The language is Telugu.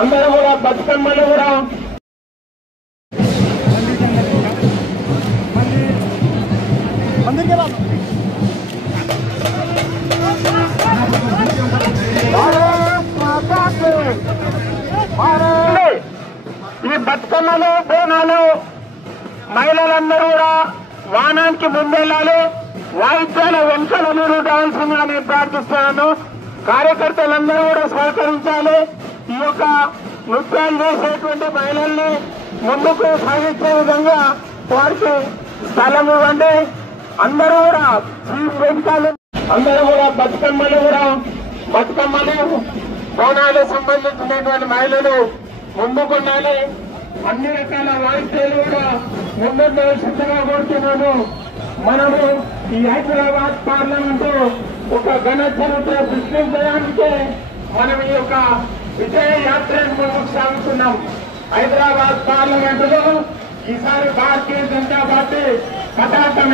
అందరూ కూడా బతుకమ్మలు కూడా ఈ బతుకమ్మలు బోనాలు మహిళలందరూ కూడా వాహనానికి ముందెళ్ళాలి. వాయిద్యాల వెనుకలు మీరు రావాల్సిందిగా నేను ప్రార్థిస్తున్నాను. కార్యకర్తలందరూ కూడా సహకరించాలి. ఈ యొక్క నృత్యాలు చేసేటువంటి మహిళల్ని ముందుకు సాగించే విధంగా వారికి స్థలం ఇవ్వండి. అందరూ కూడా వెనుకాలు అందరూ కూడా బతుకమ్మలు బోనాలు సంబంధించినటువంటి మహిళలు ముందుకుండాలి. అన్ని రకాల వాయిద్యాలు కూడా ముందుగా కోరుతున్నాము. మనము ఈ హైదరాబాద్ పార్లమెంటు ఒక ఘన చరిత్ర సృష్టించడానికి మనం ఈ యొక్క విజయ యాత్రను ముందుకు సాగుతున్నాం. హైదరాబాద్ పార్లమెంటులో ఈసారి భారతీయ జనతా పార్టీ పతాకం